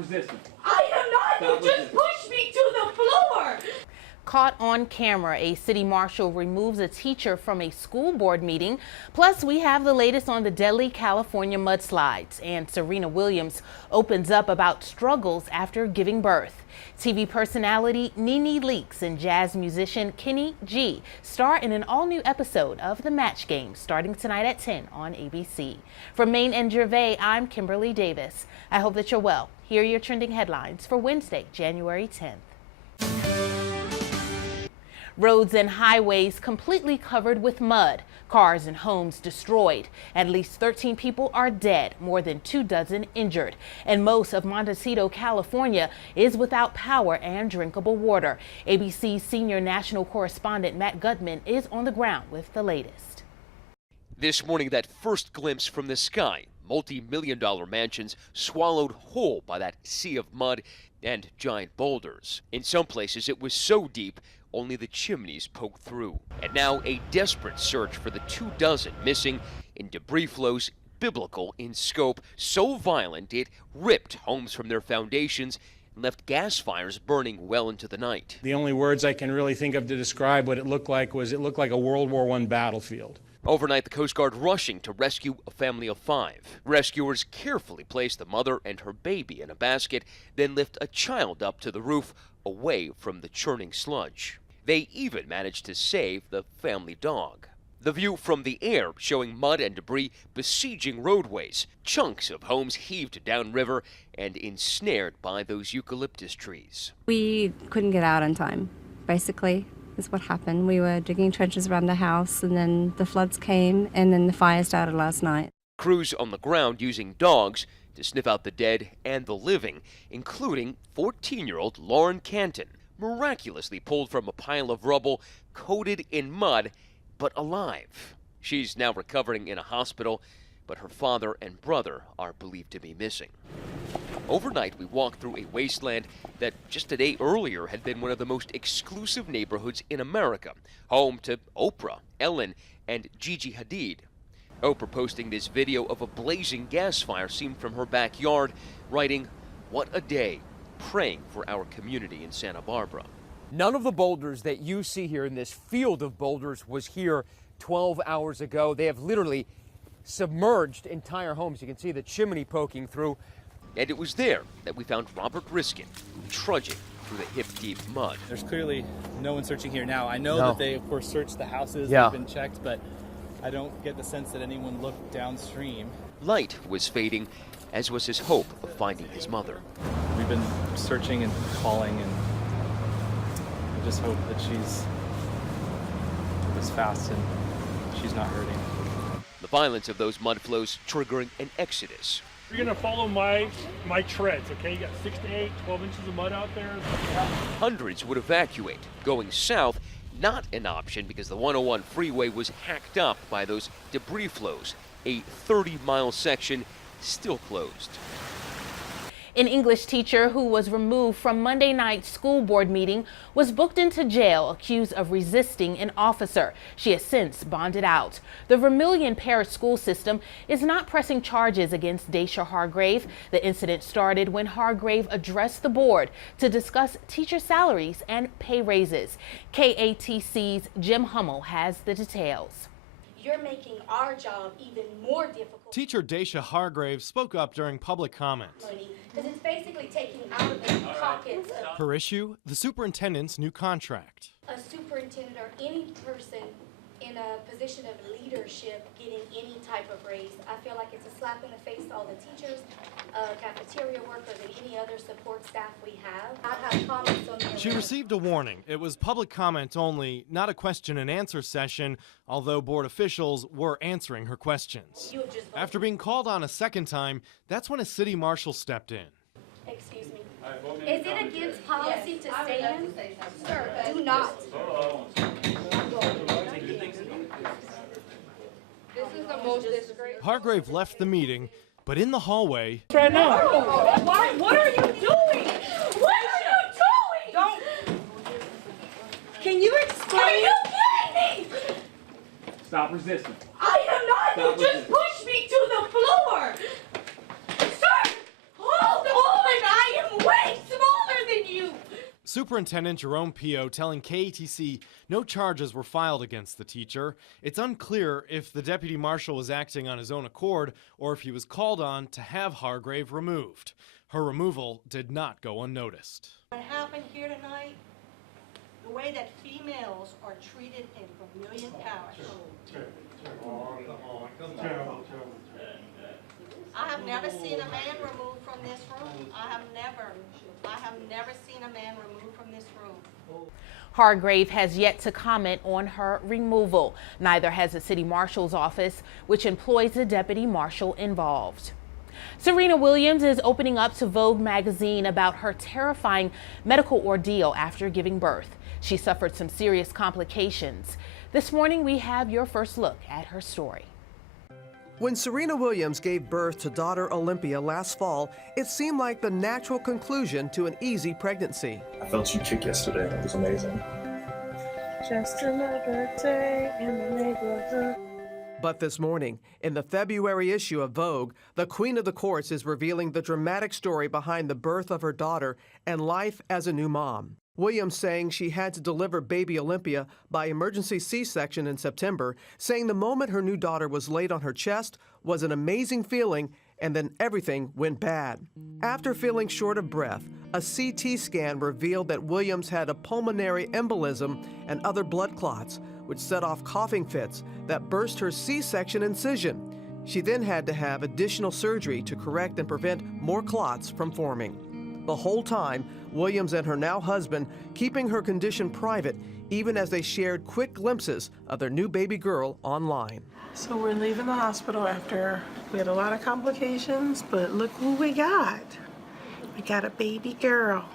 resisting. I am not. You just pushed me to the floor. Caught on camera, a city marshal removes a teacher from a school board meeting. Plus, we have the latest on the deadly California mudslides. And Serena Williams opens up about struggles after giving birth. TV personality Nene Leakes and jazz musician Kenny G star in an all-new episode of The Match Game starting tonight at 10 on ABC. From Maine and Gervais, I'm Kimberlei Davis. I hope that you're well. Here are your trending headlines for Wednesday, January 10th. Roads and highways completely covered with mud. Cars and homes destroyed. At least 13 people are dead, more than 24 injured. And most of Montecito, California is without power and drinkable water. ABC's senior national correspondent Matt Gutman is on the ground with the latest. This morning, that first glimpse from the sky. Multi-million-dollar mansions swallowed whole by that sea of mud and giant boulders. In some places, it was so deep, only the chimneys poked through. And now a desperate search for the 24 missing in debris flows biblical in scope, so violent it ripped homes from their foundations and left gas fires burning well into the night. The only words I can really think of to describe what it looked like was it looked like a World War I battlefield. Overnight, the Coast Guard rushing to rescue a family of 5. Rescuers carefully place the mother and her baby in a basket, then lift a child up to the roof away from the churning sludge. They even managed to save the family dog. The view from the air showing mud and debris besieging roadways, chunks of homes heaved downriver and ensnared by those eucalyptus trees. We couldn't get out on time, basically. Is what happened. We were digging trenches around the house, and then the floods came, and then the fire started last night. Crews on the ground using dogs to sniff out the dead and the living, including 14-year-old Lauren Canton, miraculously pulled from a pile of rubble coated in mud, but alive. She's now recovering in a hospital, but her father and brother are believed to be missing. Overnight, we walked through a wasteland that just a day earlier had been one of the most exclusive neighborhoods in America, home to Oprah, Ellen, and Gigi Hadid. Oprah posting this video of a blazing gas fire seen from her backyard, writing, "What a day, praying for our community in Santa Barbara." None of the boulders that you see here in this field of boulders was here 12 hours ago. They have literally submerged entire homes. You can see the chimney poking through. And it was there that we found Robert Riskin trudging through the hip-deep mud. There's clearly no one searching here now. I know that they, of course, searched the houses, Yeah. they've been checked, but I don't get the sense that anyone looked downstream. Light was fading, as was his hope of finding his mother. We've been searching and calling, and I just hope that she's fast and she's not hurting. The violence of those mud flows triggering an exodus. You're gonna follow my treads, okay? You got 6 to 8, 12 inches of mud out there. Hundreds would evacuate. Going south, not an option because the 101 freeway was hacked up by those debris flows. A 30-mile section still closed. An English teacher who was removed from Monday night's school board meeting was booked into jail accused of resisting an officer. She has since bonded out. The Vermilion Parish school system is not pressing charges against Daisha Hargrave. The incident started when Hargrave addressed the board to discuss teacher salaries and pay raises. KATC's Jim Hummel has the details. You're making our job even more difficult. Teacher Daisha Hargrave spoke up during public comment. Because it's basically taking out of the pockets of Her issue, the superintendent's new contract. a superintendent or any person in a position of leadership getting any type of raise. I feel like it's a slap in the face to all the teachers, cafeteria workers, and any other support staff we have. I have comments on the She received a warning. It was public comment only, not a question and answer session, although board officials were answering her questions. You have just voted. After being called on a second time, that's when a city marshal stepped in. Excuse me. Is it against policy to stand? Sir, do not. This is the most disgraceful. Hargrave left the meeting, but in the hallway, Right now. Why? What are you doing? What are you doing? Don't. Can you explain? Are you kidding me? Stop resisting. I am not. You just pushed me to the floor. Sir, hold on. I Superintendent Jerome Pio telling KATC no charges were filed against the teacher. It's unclear if the deputy marshal was acting on his own accord or if he was called on to have Hargrave removed. Her removal did not go unnoticed. What happened here tonight, the way that females are treated in Vermilion Parish. I have never seen a man removed from this room. I have never seen a man removed from this room. Hargrave has yet to comment on her removal. Neither has the city marshal's office, which employs the deputy marshal involved. Serena Williams is opening up to Vogue magazine about her terrifying medical ordeal after giving birth. She suffered some serious complications. This morning, we have your first look at her story. When Serena Williams gave birth to daughter Olympia last fall, it seemed like the natural conclusion to an easy pregnancy. I felt you kick yesterday. It was amazing. Just another day in the neighborhood. But this morning, in the February issue of Vogue, the Queen of the Courts is revealing the dramatic story behind the birth of her daughter and life as a new mom. Williams saying she had to deliver baby Olympia by emergency C-section in September, saying the moment her new daughter was laid on her chest was an amazing feeling, and then everything went bad. After feeling short of breath, a CT scan revealed that Williams had a pulmonary embolism and other blood clots, which set off coughing fits that burst her C-section incision. She then had to have additional surgery to correct and prevent more clots from forming. The whole time, Williams and her now husband keeping her condition private, even as they shared quick glimpses of their new baby girl online. So we're leaving the hospital after we had a lot of complications, but look who we got. We got a baby girl.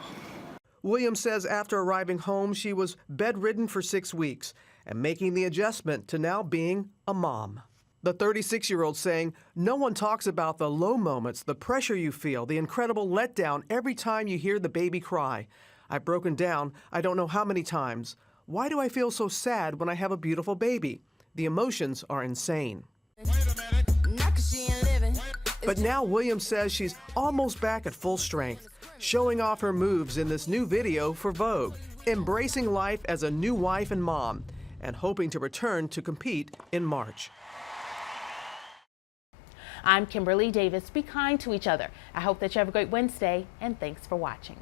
Williams says after arriving home, she was bedridden for 6 weeks and making the adjustment to now being a mom. The 36-year-old saying, no one talks about the low moments, the pressure you feel, the incredible letdown every time you hear the baby cry. I've broken down, I don't know how many times. Why do I feel so sad when I have a beautiful baby? The emotions are insane. But now Williams says she's almost back at full strength, showing off her moves in this new video for Vogue, embracing life as a new wife and mom, and hoping to return to compete in March. I'm Kimberlei Davis. Be kind to each other. I hope that you have a great Wednesday, and thanks for watching.